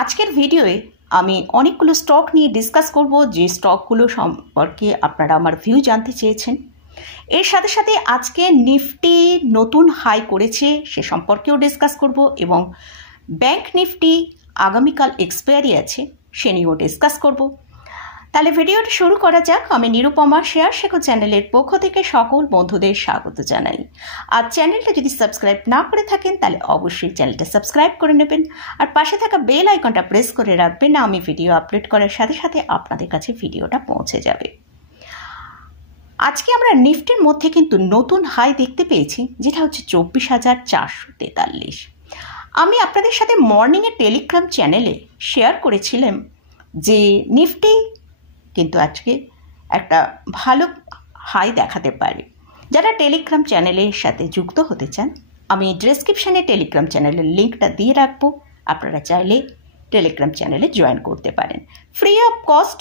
আজকের ভিডিওয়ে আমি অনেকগুলো স্টক নিয়ে ডিসকাস করব, যে স্টকগুলো সম্পর্কে আপনারা আমার ভিউ জানতে চেয়েছেন। এর সাথে সাথে আজকে নিফটি নতুন হাই করেছে সে সম্পর্কেও ডিসকাস করব, এবং ব্যাংক নিফটি আগামীকাল এক্সপায়ারি আছে সে নিয়েও ডিসকাস করব। তাহলে ভিডিওটা শুরু করা যাক। আমি নিরুপমা শেয়ার শেখো চ্যানেলের পক্ষ থেকে সকল বন্ধুদের স্বাগত জানাই। আর চ্যানেলটা যদি সাবস্ক্রাইব না করে থাকেন তাহলে অবশ্যই চ্যানেলটা সাবস্ক্রাইব করে নেবেন, আর পাশে থাকা বেল আইকনটা প্রেস করে রাখবেন। আমি ভিডিও আপলোড করার সাথে সাথে আপনাদের কাছে ভিডিওটা পৌঁছে যাবে। আজকে আমরা নিফটির মধ্যে কিন্তু নতুন হাই দেখতে পেয়েছি, যেটা হচ্ছে 24,443। আমি আপনাদের সাথে মর্নিংয়ে টেলিগ্রাম চ্যানেলে শেয়ার করেছিলাম যে নিফটি কিন্তু আজকে একটা ভালো হাই দেখাতে পারে। যারা টেলিগ্রাম চ্যানেলের সাথে যুক্ত হতে চান, আমি ডেসক্রিপশানে টেলিগ্রাম চ্যানেলের লিঙ্কটা দিয়ে রাখবো। আপনারা চাইলে টেলিগ্রাম চ্যানেলে জয়েন করতে পারেন, ফ্রি অফ কস্ট।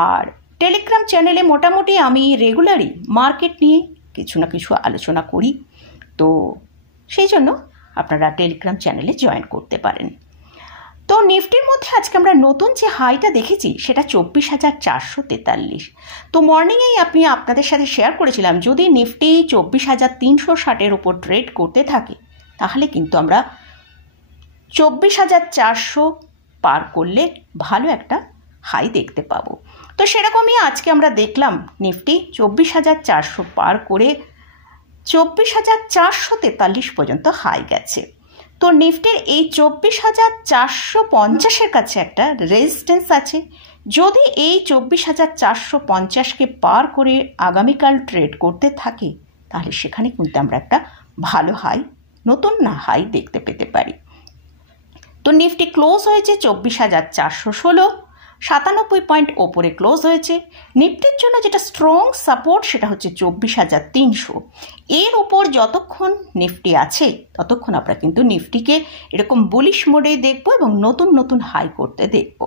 আর টেলিগ্রাম চ্যানেলে মোটামুটি আমি রেগুলারই মার্কেট নিয়ে কিছু না কিছু আলোচনা করি, তো সেই জন্য আপনারা টেলিগ্রাম চ্যানেলে জয়েন করতে পারেন। তো নিফটির মধ্যে আজকে আমরা নতুন যে হাইটা দেখেছি সেটা 24,443। তো মর্নিংয়েই আপনাদের সাথে শেয়ার করেছিলাম, যদি নিফটি 24,360-এর ওপর ট্রেড করতে থাকে তাহলে কিন্তু আমরা 24,400 পার করলে ভালো একটা হাই দেখতে পাবো। তো সেরকমই আজকে আমরা দেখলাম নিফটি 24,400 পার করে 24,443 পর্যন্ত হাই গেছে। তো নিফটির এই 24,450-এর কাছে একটা রেজিস্ট্যান্স আছে। যদি এই 24,450-কে পার করে আগামীকাল ট্রেড করতে থাকে তাহলে সেখানে কিন্তু আমরা একটা ভালো হাই, নতুন না হাই দেখতে পেতে পারি। তো নিফটি ক্লোজ হয়েছে 24,416, 97 পয়েন্ট ওপরে ক্লোজ হয়েছে। নিফটির জন্য যেটা স্ট্রং সাপোর্ট সেটা হচ্ছে 24,300। এর ওপর যতক্ষণ নিফটি আছে ততক্ষণ আমরা কিন্তু নিফটিকে এরকম বুলিশ মোডেই দেখব এবং নতুন নতুন হাই করতে দেখব।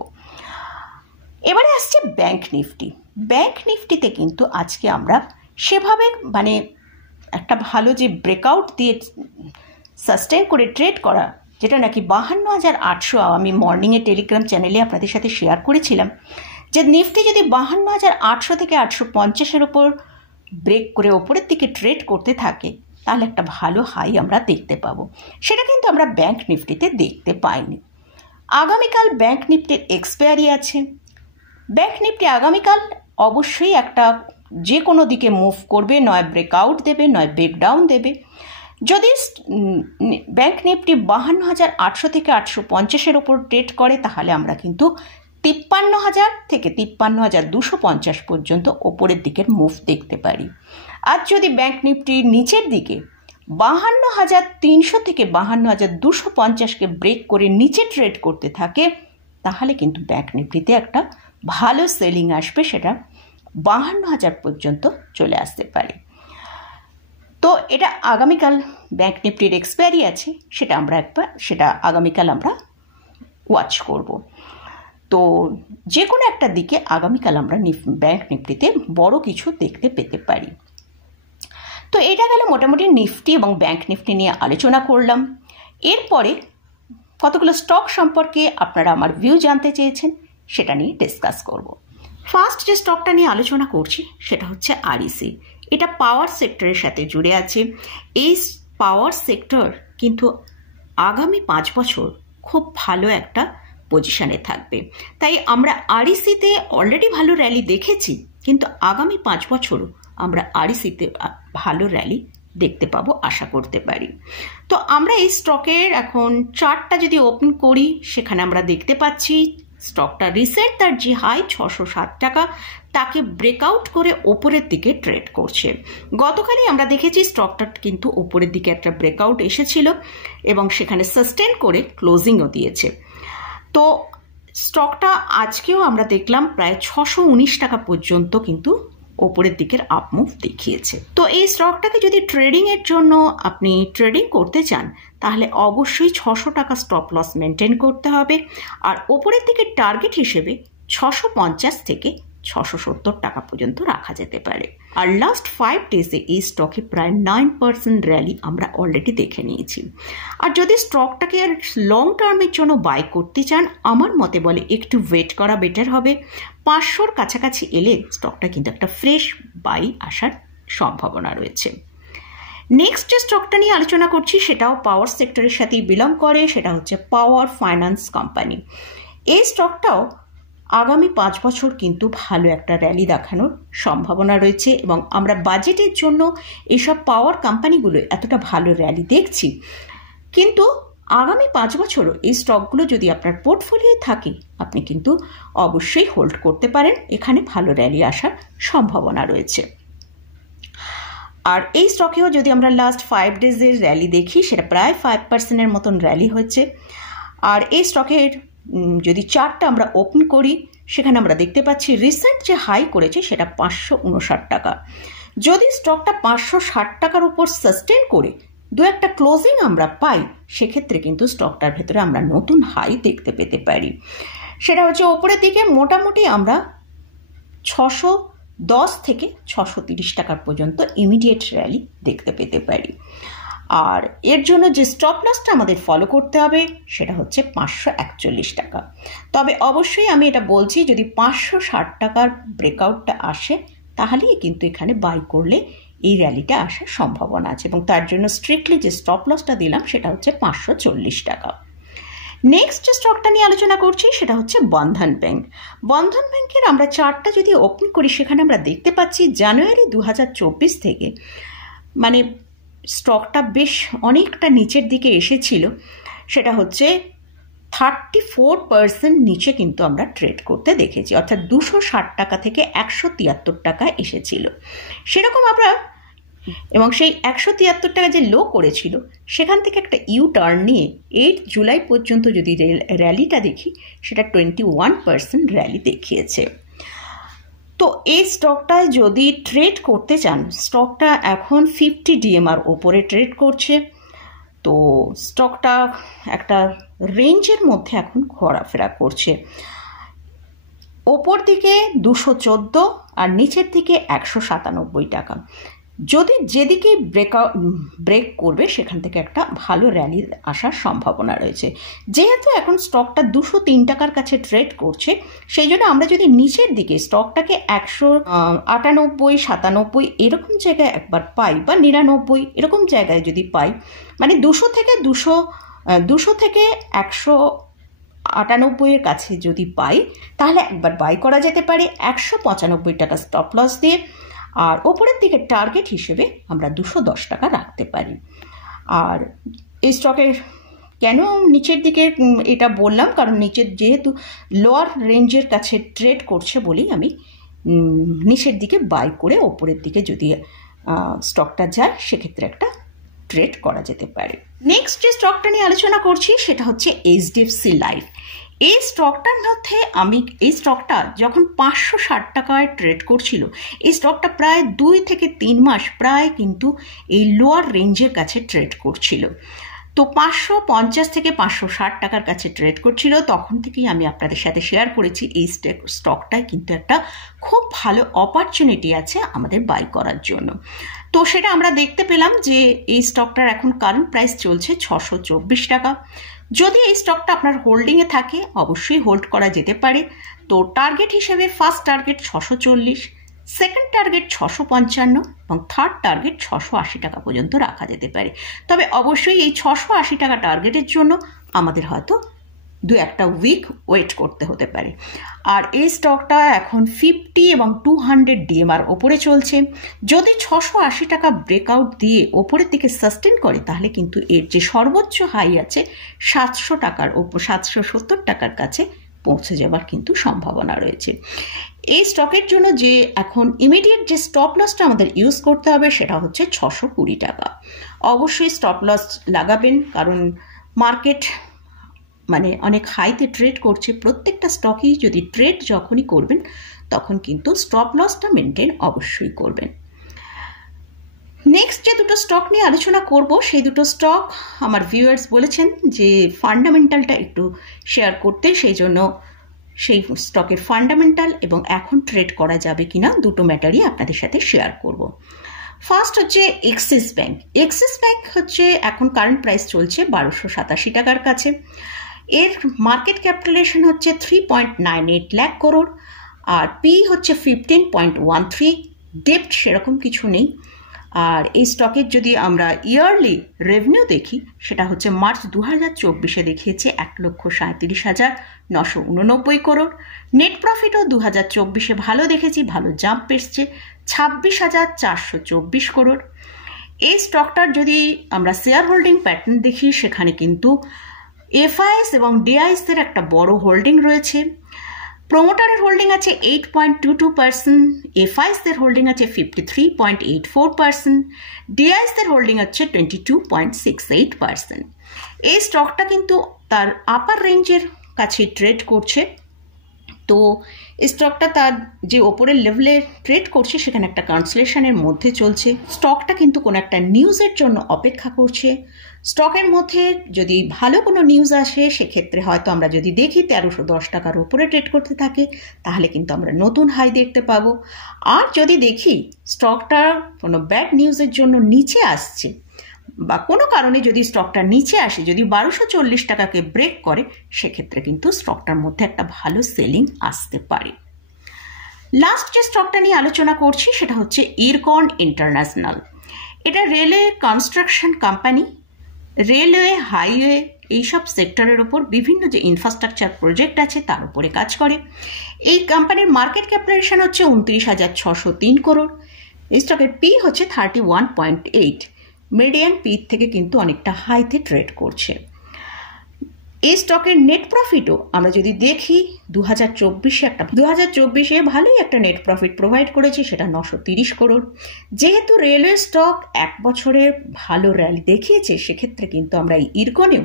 এবারে আসছে ব্যাংক নিফটি। ব্যাংক নিফটিতে কিন্তু আজকে আমরা সেভাবে একটা ভালো যে ব্রেকআউট দিয়ে সাস্টেন করে ট্রেড করা, যেটা নাকি 52,800, আমি মর্নিংয়ে টেলিগ্রাম চ্যানেলে আপনাদের সাথে শেয়ার করেছিলাম যে নিফটি যদি 52,800 থেকে 850-এর ওপর ব্রেক করে ওপরের দিকে ট্রেড করতে থাকে তাহলে একটা ভালো হাই আমরা দেখতে পাবো। সেটা কিন্তু আমরা ব্যাংক নিফটিতে দেখতে পাইনি। আগামীকাল ব্যাংক নিফটির এক্সপায়ারি আছে। ব্যাংক নিফটি আগামীকাল অবশ্যই একটা যে কোনো দিকে মুভ করবে, নয় ব্রেকআউট দেবে নয় ব্রেকডাউন দেবে। যদি ব্যাংক নিফটি 52,800 থেকে 850-এর ওপর ট্রেড করে তাহলে আমরা কিন্তু 53,000 থেকে 53,250 পর্যন্ত ওপরের দিকের মুভ দেখতে পারি। আর যদি ব্যাংক নিফটি নিচের দিকে 52,300 থেকে 52,250-কে ব্রেক করে নিচে ট্রেড করতে থাকে তাহলে কিন্তু ব্যাংক নিফটিতে একটা ভালো সেলিং আসবে, সেটা 52,000 পর্যন্ত চলে আসতে পারে। তো এটা আগামীকাল ব্যাংক নিফটির এক্সপায়ারি আছে, সেটা আগামীকাল আমরা ওয়াচ করব। তো যে কোনো একটা দিকে আগামীকাল আমরা ব্যাংক নিফটিতে বড় কিছু দেখতে পেতে পারি। তো এটা গেল মোটামুটি নিফটি এবং ব্যাংক নিফটি নিয়ে আলোচনা করলাম। এরপরে কতগুলো স্টক সম্পর্কে আপনারা আমার ভিউ জানতে চেয়েছেন, সেটা নিয়ে ডিসকাস করব। ফার্স্ট যে স্টকটা নিয়ে আলোচনা করছি সেটা হচ্ছে আরইসি। এটা পাওয়ার সেক্টরের সাথে জুড়ে আছে। এই পাওয়ার সেক্টর কিন্তু আগামী 5 বছর খুব ভালো একটা পজিশনে থাকবে। তাই আমরা আরইসিতে অলরেডি ভালো র্যালি দেখেছি, কিন্তু আগামী 5 বছর আমরা আরইসিতে ভালো র্যালি দেখতে পাবো, আশা করতে পারি। তো আমরা এই স্টকের এখন চার্টটা যদি ওপেন করি সেখানে আমরা দেখতে পাচ্ছি স্টকটা রিসেন্ট তার যে হাই 607 টাকা তাকে ব্রেকআউট করে ওপরের দিকে ট্রেড করছে। গতকালই আমরা দেখেছি স্টকটা কিন্তু ওপরের দিকে একটা ব্রেকআউট এসেছিল এবং সেখানে সাস্টেন করে ক্লোজিংও দিয়েছে। তো স্টকটা আজকেও আমরা দেখলাম প্রায় 619 টাকা পর্যন্ত কিন্তু ওপরের দিকের আপমুভ দেখিয়েছে। তো এই স্টকটাকে যদি ট্রেডিংয়ের জন্য আপনি ট্রেডিং করতে চান তাহলে অবশ্যই 600 টাকা স্টপ লস মেনটেন করতে হবে, আর ওপরের দিকে টার্গেট হিসেবে 650 থেকে 670 টাকা পর্যন্ত রাখা যেতে পারে। আর লাস্ট 5 ডেজে এই স্টকে প্রায় 9% র্যালি আমরা অলরেডি দেখে নিয়েছি। আর যদি স্টকটাকে আর লং টার্মের জন্য বাই করতে চান, আমার মতে বলে একটু ওয়েট করা বেটার হবে। 500-র কাছাকাছি এলে স্টকটা কিন্তু একটা ফ্রেশ বাই আসার সম্ভাবনা রয়েছে। নেক্সট যে স্টকটা নিয়ে আলোচনা করছি সেটাও পাওয়ার সেক্টরের সাথেই বিলং করে, সেটা হচ্ছে পাওয়ার ফাইন্যান্স কোম্পানি। এই স্টকটাও আগামী 5 বছর কিন্তু ভালো একটা র্যালি দেখানোর সম্ভাবনা রয়েছে এবং আমরা বাজেটের জন্য এইসব পাওয়ার কোম্পানিগুলো এতটা ভালো র্যালি দেখছি। কিন্তু আগামী 5 বছরও এই স্টকগুলো যদি আপনার পোর্টফোলিও থাকে, আপনি কিন্তু অবশ্যই হোল্ড করতে পারেন, এখানে ভালো র্যালি আসার সম্ভাবনা রয়েছে। আর এই স্টকেও যদি আমরা লাস্ট 5 ডেজের র্যালি দেখি, সেটা প্রায় 5%-এর মতন র্যালি হচ্ছে। আর এই স্টকের যদি চার্টটা আমরা ওপেন করি, সেখানে আমরা দেখতে পাচ্ছি রিসেন্ট যে হাই করেছে সেটা 559 টাকা। যদি স্টকটা 560 টাকার উপর সাস্টেন করে দু একটা ক্লোজিং আমরা পাই, সেক্ষেত্রে কিন্তু স্টকটার ভেতরে আমরা নতুন হাই দেখতে পেতে পারি। সেটা হচ্ছে ওপরের দিকে মোটামুটি আমরা 610 থেকে 630 টাকার পর্যন্ত ইমিডিয়েট র্যালি দেখতে পেতে পারি। আর এর জন্য যে স্টপ লসটা আমাদের ফলো করতে হবে সেটা হচ্ছে 541 টাকা। তবে অবশ্যই আমি এটা বলছি, যদি 560 টাকার ব্রেকআউটটা আসে তাহলেই কিন্তু এখানে বাই করলে এই র্যালিটা আসার সম্ভাবনা আছে, এবং তার জন্য স্ট্রিক্টলি যে স্টপ লসটা দিলাম সেটা হচ্ছে 540 টাকা। নেক্সট যে স্টকটা নিয়ে আলোচনা করছি সেটা হচ্ছে বন্ধন ব্যাংক। বন্ধন ব্যাংকের আমরা চার্টটা যদি ওপেন করি, সেখানে আমরা দেখতে পাচ্ছি জানুয়ারি 2024 থেকে মানে স্টকটা বেশ অনেকটা নিচের দিকে এসেছিল। সেটা হচ্ছে 34% নিচে কিন্তু আমরা ট্রেড করতে দেখেছি, অর্থাৎ 260 টাকা থেকে 173 টাকা এসেছিল সেরকম আমরা, এবং সেই 173 টাকা যে লো করেছিল সেখান থেকে একটা ইউ টার্ন নিয়ে 8 জুলাই পর্যন্ত যদি র্যালিটা দেখি, সেটা 21% র্যালি দেখিয়েছে। তো এই স্টকটায় যদি ট্রেড করতে চান, স্টকটা এখন 50 DMR ওপরে ট্রেড করছে। তো স্টকটা একটা রেঞ্জের মধ্যে এখন ঘোরাফেরা করছে, ওপর দিকে 214 আর নিচের দিকে 197 টাকা। যদি যেদিকে ব্রেক করবে সেখান থেকে একটা ভালো র্যালি আসার সম্ভাবনা রয়েছে। যেহেতু এখন স্টকটা 203 টাকার কাছে ট্রেড করছে, সেই জন্য আমরা যদি নিচের দিকে স্টকটাকে 198, 97 এরকম জায়গায় একবার পাই, বা 99 এরকম জায়গায় যদি পাই, মানে 200 থেকে 198 কাছে যদি পাই, তাহলে একবার বাই করা যেতে পারে 195 টাকা স্টপ লস দিয়ে। আর ওপরের দিকে টার্গেট হিসেবে আমরা 210 টাকা রাখতে পারি। আর এই স্টকের কেন নিচের দিকে এটা বললাম, কারণ নিচের যেহেতু লোয়ার রেঞ্জের কাছে ট্রেড করছে বলেই আমি নিচের দিকে বাই করে ওপরের দিকে যদি স্টকটা যায়, সেক্ষেত্রে একটা ট্রেড করা যেতে পারে। নেক্সট যে স্টকটা নিয়ে আলোচনা করছি সেটা হচ্ছে HDFC লাইফ। এই স্টকটার মধ্যে এই স্টকটা যখন 560 টাকায় ট্রেড করছিল, এই স্টকটা প্রায় 2 থেকে 3 মাস প্রায় কিন্তু এই লোয়ার রেঞ্জের কাছে ট্রেড করছিল। তো 550 থেকে 560 টাকার কাছে ট্রেড করছিল। তখন থেকেই আমি আপনাদের সাথে শেয়ার করেছি এই স্টকটায় কিন্তু একটা খুব ভালো অপরচুনিটি আছে আমাদের বাই করার জন্য। তো সেটা আমরা দেখতে পেলাম যে এই স্টকটার এখন কারেন্ট প্রাইস চলছে 624 টাকা। যদি এই স্টকটা আপনার হোল্ডিংয়ে থাকে, অবশ্যই হোল্ড করা যেতে পারে। তো টার্গেট হিসেবে ফার্স্ট টার্গেট 640, সেকেন্ড টার্গেট 655 এবং থার্ড টার্গেট 680 টাকা পর্যন্ত রাখা যেতে পারে। তবে অবশ্যই এই 680 টাকা টার্গেটের জন্য আমাদের হয়তো 2-1 উইক ওয়েট করতে হতে পারে। আর এই স্টকটা এখন 50 এবং 200 DMR ওপরে চলছে। যদি 680 টাকা ব্রেকআউট দিয়ে ওপরের দিকে সাস্টেন করে, তাহলে কিন্তু এর যে সর্বোচ্চ হাই আছে 700 টাকার ওপর, 770 টাকার কাছে পৌঁছে যাবার কিন্তু সম্ভাবনা রয়েছে। এই স্টকের জন্য যে এখন ইমিডিয়েট যে স্টপ লসটা আমাদের ইউজ করতে হবে সেটা হচ্ছে 620 টাকা। অবশ্যই স্টপ লস লাগাবেন, কারণ মার্কেট মানে অনেক হাইতে ট্রেড করছে। প্রত্যেকটা স্টকই যদি ট্রেড যখনই করবেন, তখন কিন্তু স্টপ লসটা মেনটেন অবশ্যই করবেন। নেক্সট যে দুটো স্টক নিয়ে আলোচনা করব, সেই দুটো স্টক আমার ভিউয়ার্স বলেছেন যে ফান্ডামেন্টালটা একটু শেয়ার করতে, সেই জন্য সেই স্টকের ফান্ডামেন্টাল এবং এখন ট্রেড করা যাবে কিনা দুটো ম্যাটারই আপনাদের সাথে শেয়ার করব। ফার্স্ট হচ্ছে এক্সিস ব্যাংক। এক্সিস ব্যাংক হচ্ছে এখন কারেন্ট প্রাইস চলছে 1287 টাকার কাছে। এর মার্কেট ক্যাপিটালাইজেশন হচ্ছে 3.98 লাখ করোড়, আর পি হচ্ছে 15.13। ডেপ্ট সেরকম কিছু নেই। আর এই স্টকের যদি আমরা ইয়ারলি রেভিনিউ দেখি, সেটা হচ্ছে মার্চ 2024-এ দেখিয়েছে 1,37,989 করোড়। নেট প্রফিটও 2024-এ ভালো দেখেছি, ভালো জাম্প এসছে 26,424 করোড়। এই স্টকটার যদি আমরা শেয়ার হোল্ডিং প্যাটার্ন দেখি, সেখানে কিন্তু এফআইএস এবং ডিআইএসের একটা বড় হোল্ডিং রয়েছে। প্রোমোটারের হোল্ডিং আছে 8.22%, এফআইএসের হোল্ডিং আছে 53.84%, ডিআইএসের হোল্ডিং আছে 22.68%। এই স্টকটা কিন্তু তার আপার রেঞ্জের কাছে ট্রেড করছে। তো এই স্টকটা তার যে ওপরের লেভেলে ট্রেড করছে সেখানে একটা কনসলেশনের মধ্যে চলছে। স্টকটা কিন্তু কোনো একটা নিউজের জন্য অপেক্ষা করছে। স্টকের মধ্যে যদি ভালো কোনো নিউজ আসে, সেক্ষেত্রে হয়তো আমরা যদি দেখি 1310 টাকার উপরে ট্রেড করতে থাকে, তাহলে কিন্তু আমরা নতুন হাই দেখতে পাবো। আর যদি দেখি স্টকটা কোনো ব্যাড নিউজের জন্য নিচে আসছে, বা কোনো কারণে যদি স্টকটা নিচে আসে, যদি 1240 টাকাকে ব্রেক করে, সেক্ষেত্রে কিন্তু স্টকটার মধ্যে একটা ভালো সেলিং আসতে পারে। লাস্ট যে স্টকটা নিয়ে আলোচনা করছি সেটা হচ্ছে ইরকন ইন্টারন্যাশনাল। এটা railway construction company. Railway, highway এইসব সেক্টরের ওপর বিভিন্ন যে ইনফ্রাস্ট্রাকচার প্রজেক্ট আছে তার উপরে কাজ করে। এই কোম্পানির মার্কেট ক্যাপিটালাইজেশন হচ্ছে 29,603 করোড়। এই স্টকের পি হচ্ছে 31.8। মিডিয়ান পি থেকে কিন্তু অনেকটা হাইতে ট্রেড করছে। এই স্টকের নেট প্রফিটও আমরা যদি দেখি 2024-এ ভালোই একটা নেট প্রফিট প্রোভাইড করেছে, সেটা 930 করোড়। যেহেতু রেলওয়ে স্টক এক বছরের ভালো র্যালি দেখিয়েছে, সেক্ষেত্রে কিন্তু আমরা এই ইরকনেও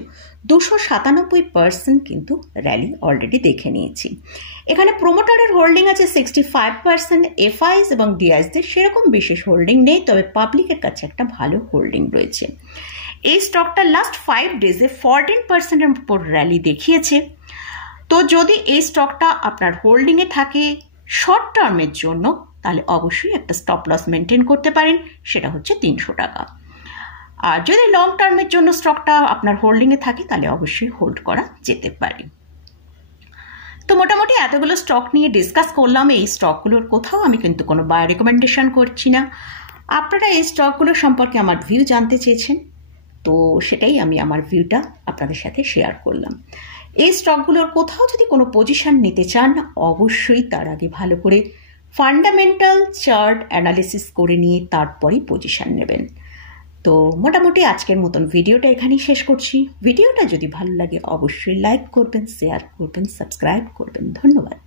297% কিন্তু র্যালি অলরেডি দেখে নিয়েছি। এখানে প্রোমোটারের হোল্ডিং আছে 65%, এফআইএস এবং ডিআইএসদের সেরকম বিশেষ হোল্ডিং নেই, তবে পাবলিকের কাছে একটা ভালো হোল্ডিং রয়েছে। এই স্টকটা লাস্ট 5 ডেজে 14%-এর উপর র্যালি দেখিয়েছে। তো যদি এই স্টকটা আপনার হোল্ডিংয়ে থাকে শর্ট টার্মের জন্য, তাহলে অবশ্যই একটা স্টপ লস মেনটেন করতে পারেন, সেটা হচ্ছে 300 টাকা। আর যদি লং টার্মের জন্য স্টকটা আপনার হোল্ডিংয়ে থাকে, তাহলে অবশ্যই হোল্ড করা যেতে পারে। তো মোটামুটি এতগুলো স্টক নিয়ে ডিসকাস করলাম। এই স্টকগুলোর কোথাও আমি কিন্তু কোনো বাই রেকমেন্ডেশন করছি না। আপনারা এই স্টকগুলো সম্পর্কে আমার ভিউ জানতে চেয়েছেন, তো সেটাই আমি আমার ভিউটা আপনাদের সাথে শেয়ার করলাম। এই স্টকগুলোর কোথাও যদি কোনো পজিশন নিতে চান, অবশ্যই তার আগে ভালো করে ফান্ডামেন্টাল চার্ট অ্যানালিসিস করে নিয়ে তারপরেই পজিশন নেবেন। তো মোটামুটি আজকের মতন ভিডিওটা এখানেই শেষ করছি। ভিডিওটা যদি ভালো লাগে অবশ্যই লাইক করবেন, শেয়ার করবেন, সাবস্ক্রাইব করবেন। ধন্যবাদ।